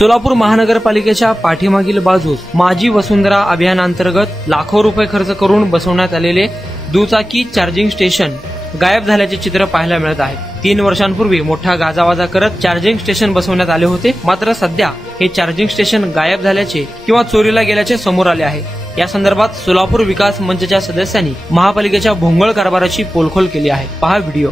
सोलापूर महानगरपालिकेच्या पाठीमागील बाजूस माझी वसुंधरा अभियानांतर्गत लाखो रुपये खर्च करून बसवण्यात आलेले दुचाकी चार्जिंग स्टेशन गायब झाल्याचे चित्र पाहायला मिळत आहे। 3 वर्षांपूर्वी मोठा गाजावाजा करत चार्जिंग स्टेशन बसवण्यात आले होते, मात्र सध्या हे चार्जिंग स्टेशन गायब झाल्याचे किंवा चोरीला गेल्याचे समोर आले आहे। या संदर्भात सोलापूर विकास मंचच्या सदस्यांनी महापालिकेच्या भोंगळ कारभाराची पोलखोल केली आहे। पहा व्हिडिओ।